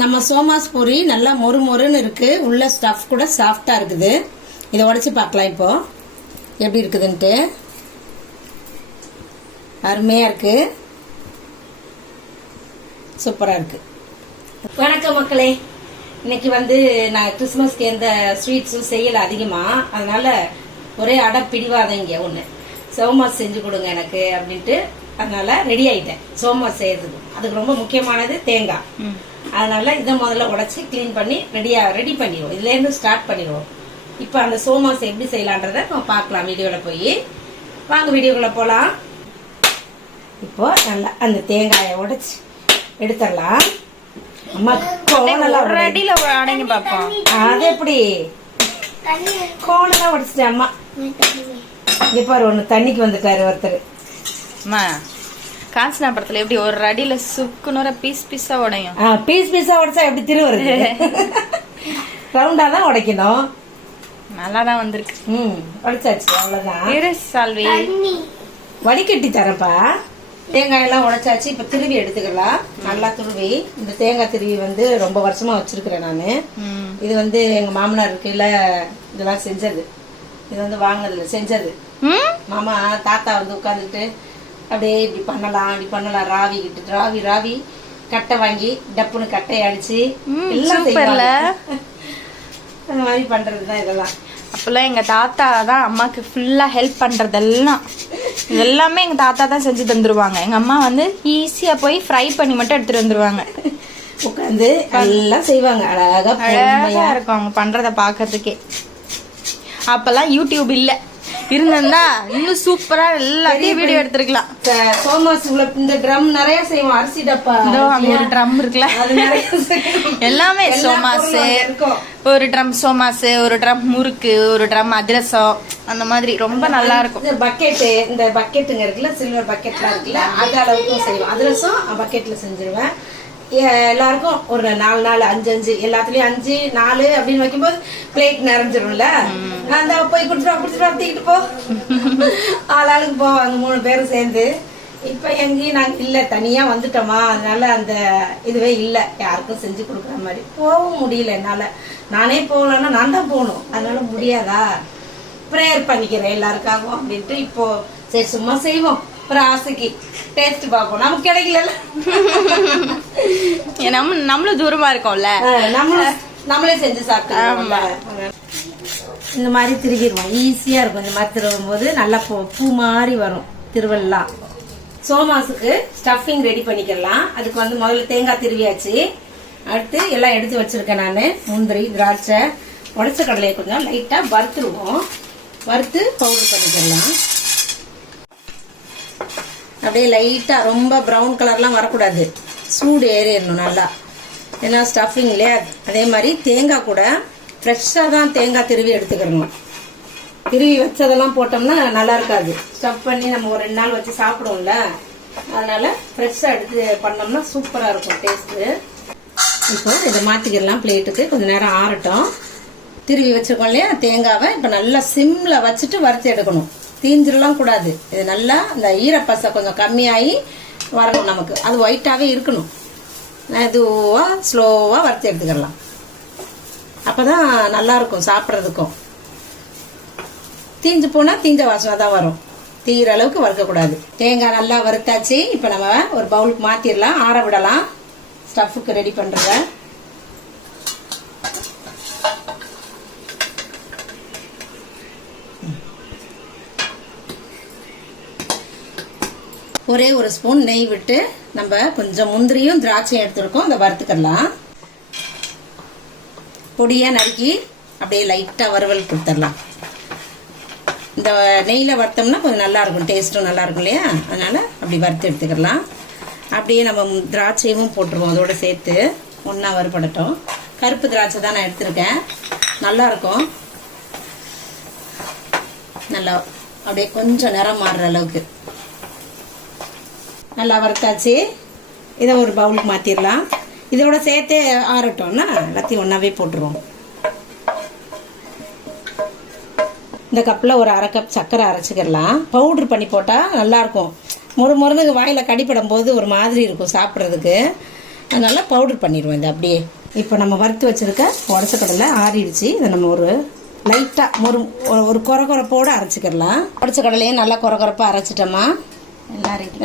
நம்ம சோமாஸ் பூரி நல்லா மொறு மொறுன்னு இருக்கு. உள்ள ஸ்டஃப் கூட சாஃப்டா இருக்குது. இதை உடைச்சு பார்க்கலாம் இப்போ எப்படி இருக்குதுன்ட்டு. அருமையா இருக்கு, சூப்பரா இருக்கு. வணக்கம் மக்களே. இன்னைக்கு நான் கிறிஸ்துமஸ்க்கு எந்த ஸ்வீட்ஸும் செய்யல அதிகமா. அதனால ஒரே பிடிவாதம் இங்க ஒண்ணு, சோமாஸ் செஞ்சு கொடுங்க எனக்கு அப்படின்ட்டு. அதனால ரெடி ஆயிட்டேன் சோமாஸ் செய்யறதுக்கு. அதுக்கு ரொம்ப முக்கியமானது தேங்காய். அதனால இதை முதல்ல உடைச்சு கிளீன் பண்ணி ரெடி பண்ணிடுவோம். இதுல இருந்து ஸ்டார்ட் பண்ணிடுவோம். இப்ப அந்த சோமாஸ் எப்படி செய்யலான்றத நம்ம பார்க்கலாம் வீடியோல போய். வாங்க வீடியோக்குள்ள போலாம். இப்போ நல்லா அந்த தேங்காயை உடைச்சு எடுத்துடலாம். அம்மா அடியில அடங்கி பாப்போம். அது எப்படி கோணெல்லாம் உடைச்சிட்டேன் அம்மா. இங்க பாரு, ஒண்ணு தண்ணிக்கு வந்துட்டாரு ஒருத்தர். அம்மா காஞ்சனா படத்துல எப்படி ஒரு அடியில சுக்குனோர பீஸ் பீஸா உடையும். பீஸ் பீஸா உடைச்சா எப்படி திருவருது? ரவுண்டா தான் உடைக்கணும். நல்லாதான் வந்திருக்கு. உடைச்சாச்சு, அவ்வளவுதான். சால்வி வடிகட்டி தரப்பா. தேங்காய் எல்லாம் உடைச்சாச்சு. இப்ப திருவி எடுத்துக்கலாம். நல்லா துருவி. இந்த தேங்காய் திருவி ரொம்ப வருஷமா வச்சிருக்கிறேன் நானு. இது எங்க மாமனார் இருக்கையில இதெல்லாம் செஞ்சது. இது வாங்கினதுல செஞ்சது. மாமா தாத்தா உட்காந்துட்டு அப்படியே இப்படி பண்ணலாம் ராவி கட்டை வாங்கி டப்புன்னு கட்டையை அடிச்சு எல்லாம் அந்த மாதிரி பண்றதுதான் இதெல்லாம். அப்பெல்லாம் எங்க தாத்தா தான் அம்மாக்கு ஃபுல்லா ஹெல்ப் பண்றதெல்லாம். இதெல்லாமே எங்க தாத்தா தான் செஞ்சு தந்துருவாங்க. எங்க அம்மா ஈஸியா போய் ஃப்ரை பண்ணி மட்டும் எடுத்துட்டு வந்துருவாங்க. உட்காந்து எல்லாம் செய்வாங்க. அழகா இருக்கும் அவங்க பண்றத பாக்குறதுக்கே. அப்பெல்லாம் யூடியூப் இல்ல, இருந்தா இன்னும் சூப்பரா எல்லாத்தையும் வீடியோ எடுத்துருக்கலாம். சோமாஸ் இந்த ட்ரம் நிறைய செய்வோம். அரிசி டப்பா ஒரு ட்ரம் இருக்குல்ல, எல்லாமே சோமாஸ். ஒரு ட்ரம் சோமாஸ், ஒரு ட்ரம் முறுக்கு, ஒரு ட்ரம் அதிரசம், அந்த மாதிரி ரொம்ப நல்லா இருக்கும். இந்த பக்கெட்டுங்க இருக்குல்ல, சில்வர் பக்கெட்லாம் இருக்குல்ல, அது அளவுக்கும் செய்வோம். அதிரசம் பக்கெட்ல செஞ்சிருவேன். எல்லாருக்கும் ஒரு 4 5 எல்லாத்துலயும் 5 4 அப்படின்னு வைக்கும்போது பிளேட் நிறைஞ்சிரும்ல. அந்த போய் குடிச்சிட்டு போ ஆளாளுக்கு போவாங்க 3 பேரும் சேர்ந்து. இப்ப எங்கேயும் நாங்க இல்ல, தனியா வந்துட்டோமா. அதனால அந்த இதுவே இல்ல, யாருக்கும் செஞ்சு கொடுக்குற மாதிரி போகவும் முடியல என்னால. நானே போகலன்னா நான் தான் போகணும். அதனால முடியாதா, ப்ரேயர் பண்ணிக்கிறேன் எல்லாருக்காகவும் அப்படின்ட்டு. இப்போ சரி சும்மா செய்வோம், ஒரு ஆசைக்கு டேஸ்ட் பார்ப்போம். நமக்கு கிடைக்கல, நம்மளும் தூரமா இருக்கோம்ல, நம்மளே செஞ்சு சாப்பிட்டோம். இந்த மாதிரி திருவிடுவோம், ஈஸியா இருக்கும். இந்த மாதிரி திருவும் போது நல்லா பூ மாதிரி வரும் திருவல்லாம். சோமாஸுக்கு ஸ்டஃபிங் ரெடி பண்ணிக்கலாம். அதுக்கு முதல்ல தேங்காய் திருவியாச்சு. அடுத்து எல்லாம் எடுத்து வச்சிருக்கேன் நானு. முந்திரி, திராட்சை, உடைச்ச கடலையை கொஞ்சம் லைட்டா வறுத்துருவோம். வறுத்து பவுடர் பண்ணிக்கலாம். அப்படியே லைட்டா, ரொம்ப ப்ரௌன் கலர்லாம் வரக்கூடாது, சூடு ஏறிடணும் நல்லா. ஏன்னா ஸ்டஃபிங்லேயே அதே மாதிரி தேங்காய் கூட ஃப்ரெஷ்ஷாக தான் தேங்காய் திருவி எடுத்துக்கிறணும். திருவி வச்சதெல்லாம் போட்டோம்னா நல்லா இருக்காது. ஸ்டஃப் பண்ணி நம்ம ஒரு 2 நாள் வச்சு சாப்பிடுவோம்ல, அதனால ஃப்ரெஷ்ஷாக எடுத்து பண்ணோம்னா சூப்பராக இருக்கும் டேஸ்ட்டு. இப்போ இதை மாற்றிக்கிடலாம் பிளேட்டுக்கு. கொஞ்சம் நேரம் ஆறட்டும். திருவி வச்சிருக்கோம் இல்லையா தேங்காவை, இப்போ நல்லா சிம்மில் வச்சுட்டு வறுத்து எடுக்கணும். தீஞ்சிடலாம் கூடாது. இது நல்லா இந்த ஈரப்பசை கொஞ்சம் கம்மியாகி வரணும் நமக்கு. அது ஒயிட்டாகவே இருக்கணும். மெதுவாக ஸ்லோவாக வறுத்து எடுத்துக்கலாம். அப்போதான் நல்லா இருக்கும் சாப்பிட்றதுக்கும். தீஞ்சு போனால் தீஞ்ச வாசனை தான் வரும். தீர அளவுக்கு வறுக்கக்கூடாது. தேங்காய் நல்லா வறுத்தாச்சு. இப்போ நம்ம ஒரு பவுலுக்கு மாற்றிடலாம், ஆற விடலாம். ஸ்டஃப்புக்கு ரெடி பண்ணுறத ஒரே ஒரு ஸ்பூன் நெய் விட்டு நம்ம கொஞ்சம் முந்திரியும் திராட்சையும் எடுத்துருக்கோம், அதை வறுத்துக்கலாம். பொடியா நறுக்கி அப்படியே லைட்டா வறுவல் கொடுத்துடலாம். இந்த நெய்யில் வறுத்தோம்னா கொஞ்சம் நல்லா இருக்கும், டேஸ்ட்டும் நல்லா இருக்கும் இல்லையா. அதனால அப்படி வறுத்து எடுத்துக்கலாம். அப்படியே நம்ம திராட்சையும் போட்டுருவோம் அதோட சேர்த்து, ஒன்றா வறுபடட்டும். கருப்பு திராட்சை தான் நான் எடுத்திருக்கேன், நல்லா இருக்கும். நல்லா அப்படியே கொஞ்சம் நிறம் மாறுற அளவுக்கு நல்லா வறுத்தாச்சு. இதை ஒரு பவுலுக்கு மாற்றிடலாம். இதோட சேர்த்தே ஆறட்டோம்னா எல்லாத்தையும் ஒன்றாவே போட்டுருவோம். இந்த கப்பில் ஒரு 1/2 கப் சர்க்கரை அரைச்சிக்கிடலாம். பவுட்ரு பண்ணி போட்டால் நல்லாயிருக்கும். மொறு மொறுன்னு வாயில் கடிப்படும் போது ஒரு மாதிரி இருக்கும் சாப்பிட்றதுக்கு. அதனால பவுடர் பண்ணிடுவோம் இது அப்படியே. இப்போ நம்ம வறுத்து வச்சுருக்க உடச்ச கடலை ஆறிடுச்சு. இதை நம்ம ஒரு லைட்டாக ஒரு கொரகொரப்போடு அரைச்சிக்கிடலாம். உடச்ச கடலையும் நல்லா கொரகொரப்பாக அரைச்சிட்டோமா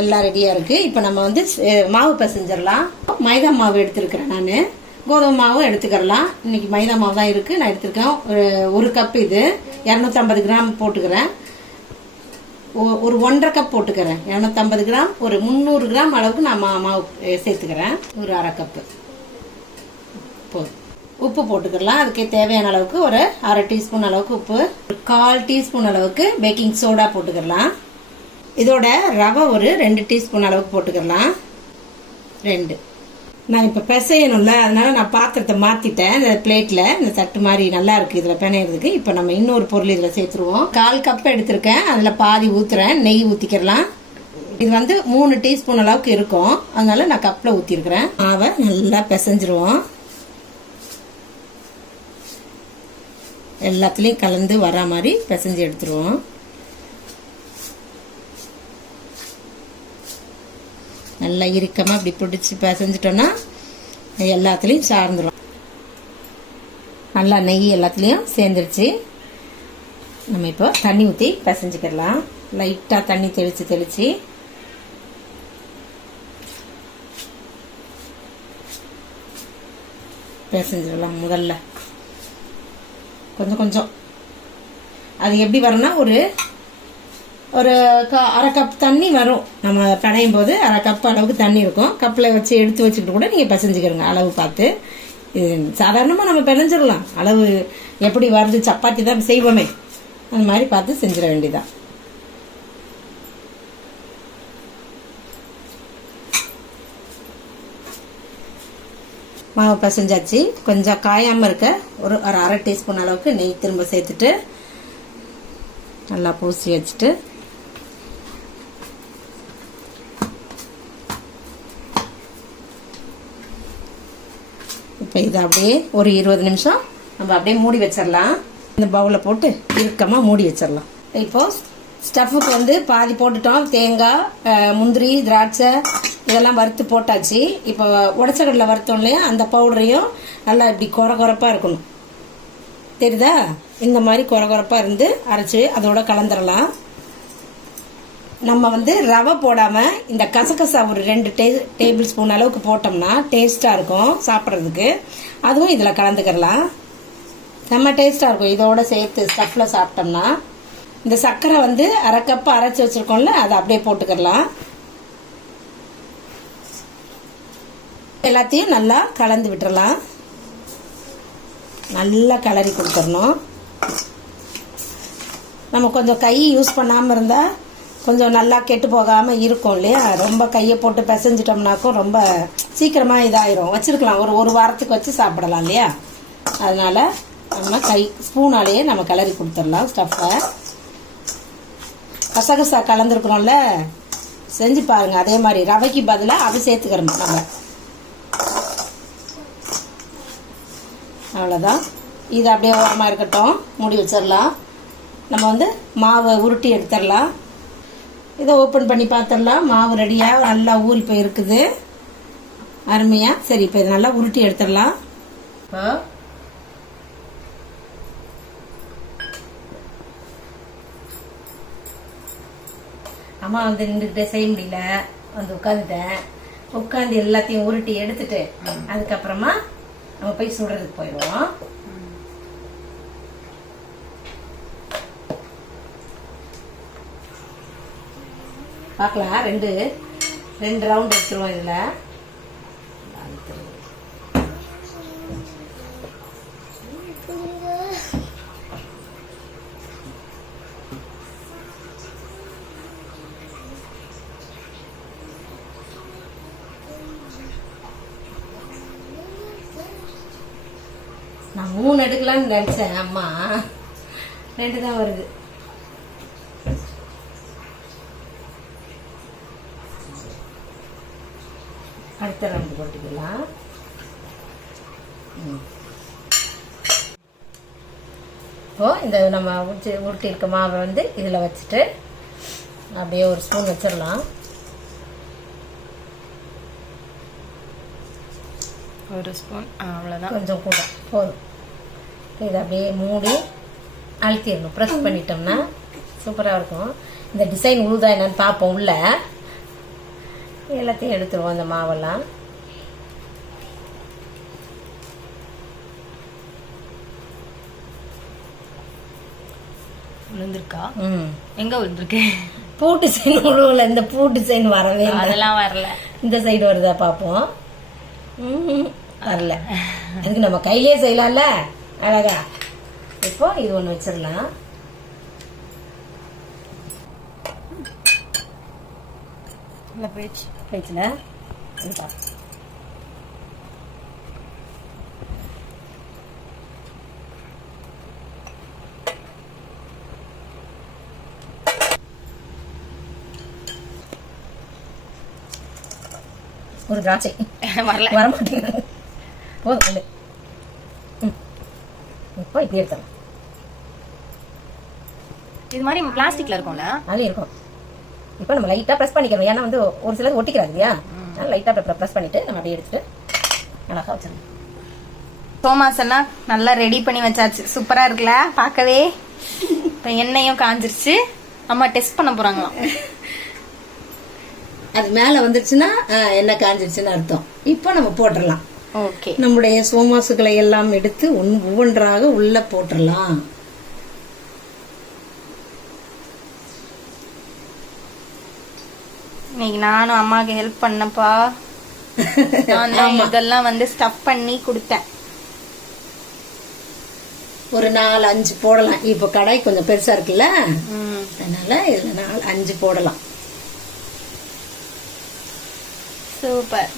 எல்லாம் ரெடியாக இருக்குது. இப்போ நம்ம வந்து மாவு பிசைஞ்சிடலாம். மைதா மாவு எடுத்துருக்கிறேன் நான். கோதுமை மாவும் எடுத்துக்கிறலாம். இன்னைக்கு மைதா மாவு தான் இருக்குது, நான் எடுத்துருக்கேன். ஒரு கப் இது 250 கிராம் போட்டுக்கிறேன். ஒரு 1.5 கப் போட்டுக்கிறேன். 250 கிராம் ஒரு 300 கிராம் அளவுக்கு நான் மாவு சேர்த்துக்கிறேன். ஒரு அரை கப்பு உப்பு போட்டுக்கலாம். அதுக்கே தேவையான அளவுக்கு ஒரு அரை டீஸ்பூன் அளவுக்கு உப்பு, ஒரு 1/4 டீஸ்பூன் அளவுக்கு பேக்கிங் சோடா போட்டுக்கலாம். இதோட ரவை ஒரு 2 டீஸ்பூன் அளவுக்கு போட்டுக்கலாம். 2 நான் இப்போ பிசையணும்ல, அதனால நான் பாத்திரத்தை மாற்றிட்டேன். இந்த பிளேட்டில் இந்த தட்டு மாதிரி நல்லா இருக்குது இதில் பிணையிறதுக்கு. இப்போ நம்ம இன்னொரு பொருள் இதில் சேர்த்துருவோம். 1/4 கப் எடுத்திருக்கேன், அதில் பாதி ஊற்றுறேன். நெய் ஊற்றிக்கிறலாம். இது வந்து 3 டீஸ்பூன் அளவுக்கு இருக்கும், அதனால நான் கப்பில் ஊற்றிருக்கிறேன். மாவை நல்லா பிசைஞ்சிருவோம். எல்லாத்துலேயும் கலந்து வரா மாதிரி பிசைஞ்சு எடுத்துருவோம். நல்லா இறுக்கமாக இப்படி பிடிச்சி பிசைஞ்சிட்டோன்னா எல்லாத்துலேயும் சார்ந்துடும். நல்லா நெய் எல்லாத்துலேயும் சேர்ந்துருச்சு. நம்ம இப்போ தண்ணி ஊற்றி பிசைஞ்சிக்கலாம். லைட்டாக தண்ணி தெளித்து பிசைஞ்சிடலாம். முதல்ல கொஞ்சம் அது எப்படி வரும்னா ஒரு அரை கப் தண்ணி வரும். நம்ம பிணையும் போது அரை கப் அளவுக்கு தண்ணி இருக்கும். கப்பில் வச்சு எடுத்து வச்சுக்கிட்டு கூட நீங்கள் பிசைஞ்சிக்கிறங்க அளவு பார்த்து. இது சாதாரணமாக நம்ம பிணைஞ்சிடலாம். அளவு எப்படி வருது, சப்பாத்தி தான் செய்வோமே, அந்த மாதிரி பார்த்து செஞ்சிட வேண்டியதான். மாவு பிசைஞ்சாச்சு. கொஞ்சம் காயாமல் இருக்க ஒரு அரை டீஸ்பூன் அளவுக்கு நெய் திரும்ப சேர்த்துட்டு நல்லா பூசி வச்சுட்டு இப்போ இதை அப்படியே ஒரு 20 நிமிஷம் நம்ம அப்படியே மூடி வச்சிடலாம். இந்த பவுலில் போட்டு இறுக்கமாக மூடி வச்சிடலாம். இப்போது ஸ்டஃபுக்கு வந்து பாதி போட்டுட்டோம். தேங்காய், முந்திரி, திராட்சை இதெல்லாம் வறுத்து போட்டாச்சு. இப்போ உடச்ச கடலை வறுத்தோம் இல்லையா, அந்த பவுடரையும் நல்லா இப்படி கொரகொரப்பாக இருக்கணும். தெரியுதா? இந்த மாதிரி கொரகொரப்பாக இருந்து அரைச்சி அதோட கலந்துடலாம். நம்ம வந்து ரவை போடாமல் இந்த கசகசா ஒரு 2 டேபிள் ஸ்பூன் அளவுக்கு போட்டோம்னா டேஸ்ட்டாக இருக்கும் சாப்பிட்றதுக்கு. அதுவும் இதில் கலந்துக்கிறலாம். செம்ம டேஸ்ட்டாக இருக்கும் இதோட சேர்த்து ஸ்டஃப்பில் சாப்பிட்டோம்னா. இந்த சர்க்கரை வந்து அரை கப்பு அரைச்சி வச்சுருக்கோம்ல, அதை அப்படியே போட்டுக்கலாம். எல்லாத்தையும் நல்லா கலந்து விட்டுறலாம். நல்லா கிளறி கொடுத்துடணும். நம்ம கொஞ்சம் கை யூஸ் பண்ணாமல் இருந்தால் கொஞ்சம் நல்லா கெட்டு போகாமல் இருக்கும் இல்லையா. ரொம்ப கையை போட்டு பிசைஞ்சிட்டோம்னாக்கும் ரொம்ப சீக்கிரமாக இதாயிரும். வச்சுருக்கலாம், ஒரு வாரத்துக்கு வச்சு சாப்பிடலாம் இல்லையா. அதனால் நம்ம ஸ்பூனாலேயே நம்ம கிளறி கொடுத்துடலாம் ஸ்டஃப்பை. கசகசா கலந்துருக்குறோம்ல, செஞ்சு பாருங்கள். அதே மாதிரி ரவைக்கு பதிலாக அது சேர்த்துக்கிறோம் நம்ம. அவ்வளோதான். இது அப்படியே ஓரமாக இருக்கட்டும், மூடி வச்சிடலாம். நம்ம வந்து மாவை உருட்டி எடுத்துடலாம். இதை ஓப்பன் பண்ணி பார்த்துடலாம். மாவு ரெடியாக நல்லா ஊறி போய் இருக்குது அருமையாக. சரி, இப்போ இதை நல்லா உருட்டி எடுத்துடலாம். இப்போ அம்மா வந்து நின்றுக்கிட்டே செய்ய முடியல, வந்து உட்காந்துட்டேன். உட்காந்து எல்லாத்தையும் உருட்டி எடுத்துட்டு அதுக்கப்புறமா நம்ம போய் சுடுறதுக்கு போயிடுவோம். பார்க்கலாம். ரெண்டு ரவுண்ட் எடுத்துருவோம். இதில் நான் 3 எடுக்கலான்னு நினைச்சேன். அம்மா 2 தான் வருது. அடுத்த ரவுண்டு போட்டுக்கலாம். இப்போ இந்த நம்ம உருட்டி இருக்க மாவை வந்து இதில் வச்சுட்டு அப்படியே ஒரு ஸ்பூன் வச்சிடலாம். 1 ஸ்பூன் அவ்வளோதான். கொஞ்சம் கூட போதும். இதை அப்படியே மூடி அழுத்திடணும். ப்ரெஸ் பண்ணிட்டோம்னா சூப்பராக இருக்கும். இந்த டிசைன் உழுதா என்னன்னு பார்ப்போம். உள்ள எல்லாத்தையும் எடுத்துருவோம் இந்த மாவெல்லாம். விழுந்திருக்கா? எங்க விழுந்திருக்கு? பூ டிசைன் உழுவல. இந்த பூ டிசைன் வரவே இல்லை. அதெல்லாம் வரல. இந்த சைடு வருதா பார்ப்போம். வரல. அதுக்கு நம்ம கையிலே செய்யலாம்ல அழகா. இப்போ இது ஒன்று வச்சிடலாம். பேச்சில் ஒரு திராட்சை வரல, வர மாட்டேங்குது. போதும். இப்போ இப்படி எடுத்துடலாம். இது மாதிரி பிளாஸ்டிக்ல இருக்கும்ல, அது இருக்கும். இப்போ நம்ம லைட்டா ப்ரெஸ் பண்ணிக்கிறோம். ஏன்னா வந்து ஒரு சிலர் ஒட்டிக்கிறாங்க இல்லையா, லைட்டா ப்ரெஸ் பண்ணிட்டு நம்ம அப்படியே எடுத்துட்டு அழகா வச்சிடலாம். சோமாஸ் எல்லாம் நல்லா ரெடி பண்ணி வச்சாச்சு. சூப்பரா இருக்குல்ல பார்க்கவே. இப்போ எண்ணெயும் காஞ்சிருச்சு. அம்மா டெஸ்ட் பண்ண போறாங்களாம். அது மேல வந்துருச்சுன்னா எண்ணெய் காஞ்சிருச்சுன்னு அர்த்தம். இப்போ நம்ம போட்டுடலாம். ஓகே. நம்முடைய சோமாசுகளை எல்லாம் எடுத்து ஒவ்வொன்றாக உள்ள போட்டுடலாம். இன்னைக்கு நானும் அம்மாவுக்கு ஹெல்ப் பண்ணப்பா. நான் இதெல்லாம் வந்து ஸ்டஃப் பண்ணி கொடுத்தேன். ஒரு 4-5 போடலாம். இப்போ கடாய் கொஞ்சம் பெருசா இருக்குல்ல, அதனால இதுல 4-5 போடலாம். சூப்பர்.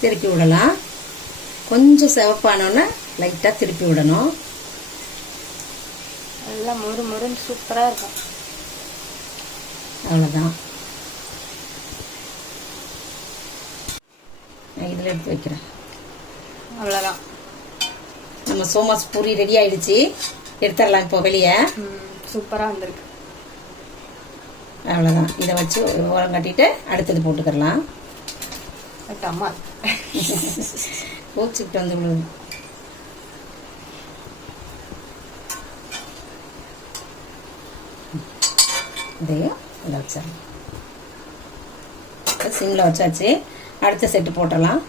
திருப்பி விடலாம். கொஞ்சம் சிவப்பானோன்னா லைட்டா திருப்பி விடணும். எல்லாம் மொறு மொறுன்னு சூப்பரா இருக்கும். அவ்வளவுதான். இதுல எடுத்து வைக்கிறேன். அவ்வளவுதான். நம்ம சோமாஸ் பூரி ரெடி ஆயிடுச்சு. எடுத்துடலாம் இப்போ வெளியே. சூப்பரா வந்திருக்கு. அவ்வளவுதான். இதை வச்சு ஓரம் கட்டிட்டு அடுத்தது போட்டுக்கலாம். அம்மா பூச்சிக்கிட்டு வந்து விழுது. இதையும் இதை வச்சிடலாம். சிம்ல வச்சாச்சு. அடுத்த செட்டு போட்டுடலாம்.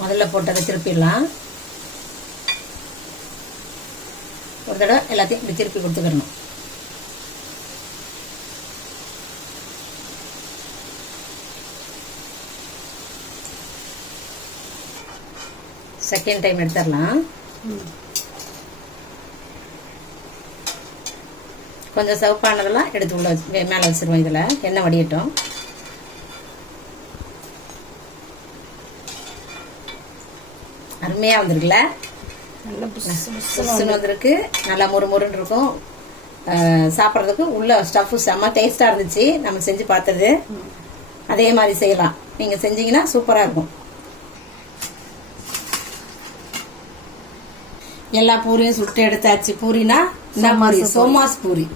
முதல்ல போட்டதை திருப்பிடலாம். ஒரு தடவை எல்லாத்தையும் இப்படி திருப்பி கொடுத்துக்கணும். செகண்ட் டைம் எடுத்துடலாம். கொஞ்சம் சிவப்பானதெல்லாம் எடுத்து உள்ள மேலே வச்சிருவோம். இதுல எண்ணெய் வடியட்டும். அருமையா வந்திருக்குல்ல, வந்திருக்கு. நல்லா முறுமுறுன்னு இருக்கும். சாப்பிட்றதுக்கு உள்ள ஸ்டஃப் செம்ம டேஸ்டா இருந்துச்சு. நம்ம செஞ்சு பார்த்தது அதே மாதிரி செய்யலாம். நீங்க செஞ்சீங்கன்னா சூப்பரா இருக்கும். எல்லா பூரியும் சுட்டு எடுத்தாச்சு. பூரினா இந்த பூரி சோமாஸ் பூரி.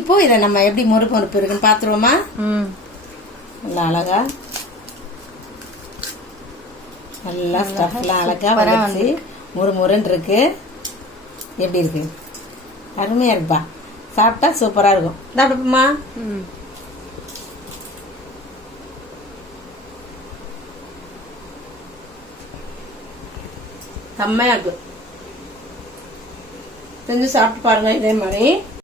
இப்போ இதை நம்ம எப்படி மொறு மொறுப்பு இருக்குன்னு பாத்துருவோமா? நல்லா அழகா நல்லா ஸ்டஃப்லாம் அழகா வந்து மொறு மொறுன்னு இருக்கு. எப்படி இருக்கு? அருமையா இருக்குப்பா. சாப்பிட்டா சூப்பரா இருக்கும். சாப்பிடுமா? செம்மையா இருக்கு. செஞ்சு சாப்பிட்டு பாருங்க இதே மாதிரி.